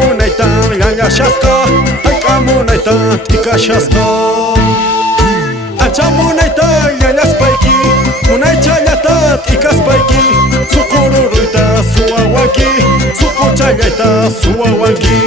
Aykamunaytan llallashasqa, aykamunaytan t'ikashasqa. Anchamunaytan llallaspayki, munaychallata t'ikaspayki, suqururuyta suwawanki, suquchallayta suwawanki.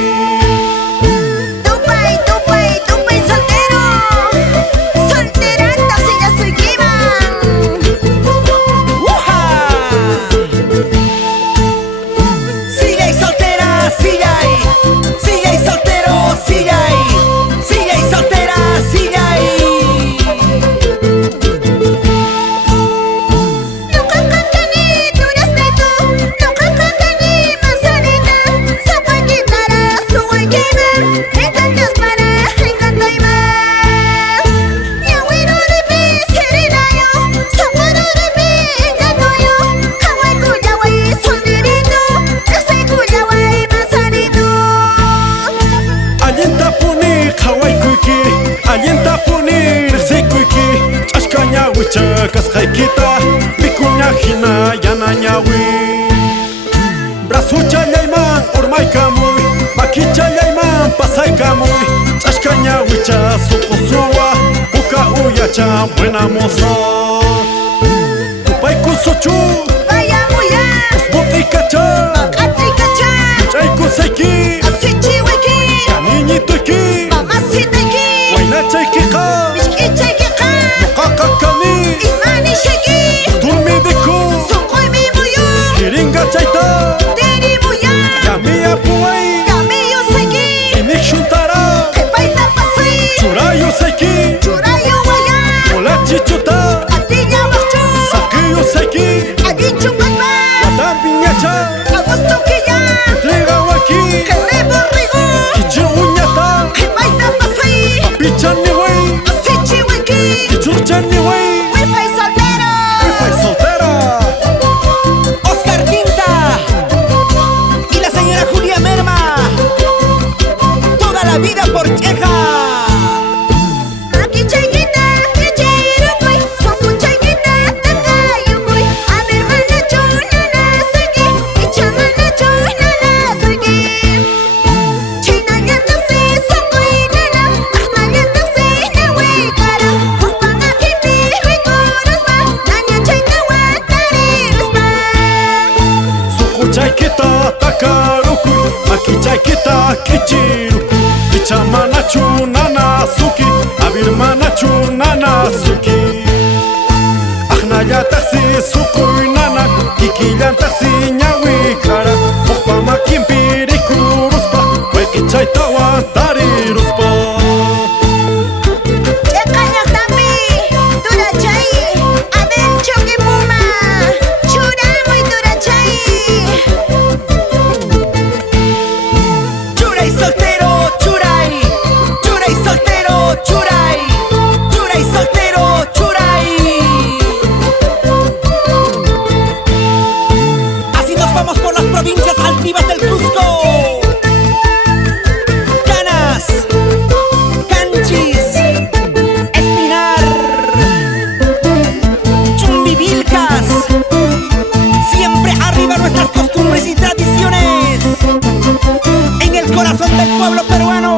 Kasqaykita wikuña hina yanañawi. Brazuchallayman urmaykamuy, makichayayman pasaykamuy. Ch'ashkañawicha suqusuwa, uka uyacha buena mozo. Upaykusuchu vayamuya, usbutikacha, maq'atrikacha, chaykusayki, asichiwayki, yaniñituyki, mamasitayki, waynachaykiqa, mishk'ichaykiqa, nuqaqa kani, imanishayki, durmidiku, suquymimuyu, kiringachayta, tirimuya, yamiyapuway, kamiyusayki, inishuntara, qhipayta pasay, churayusayki, churayuwaya, mulachichuta, atiyawaqchu, saqiyusayki, allinchunqaypa, watampiñacha, agustukiya, entregawaki, qhiliburrigu, kichi uñata, qhipayta pasay, pichaniway, asichiwayki, kichurchaniway, wifi soltero, wifi soltera. Oscar Quinta y la señora Julia Merma. Toda la vida por Cheja. makichaykita, kichirukuy, suquchaykita, takayukuy, amirmanachu nanasuyki, ichamanachu nanasuyki. Chhaynallataqsi suquynana, maqnallataqsi ñawiykara, hukpan akipi rikuruspa, ñañachaytawan tariruspa. Suquchaykita takarukuy, makichaykita kichirukuy, ichamanachu nanasuki, avirmanachu nanasuki. Aqnallataqsi suquynana, kikillantaqsi ñawiykara, hukpa makinpi rikuruspa, wayqichaytawan tariruspa. Ch'aqallaqtami turachay, Abel Choquipuma, churamuy turachay. Churay soltero, churay. Churay soltero, churay. Churay soltero, churay. Así nos vamos por las provincias altivas del Cusco. Canas, Canchis, Espinar, Chumbivilcas. Siempre arriba nuestras costumbres y tradiciones. En el corazón del pueblo peruano.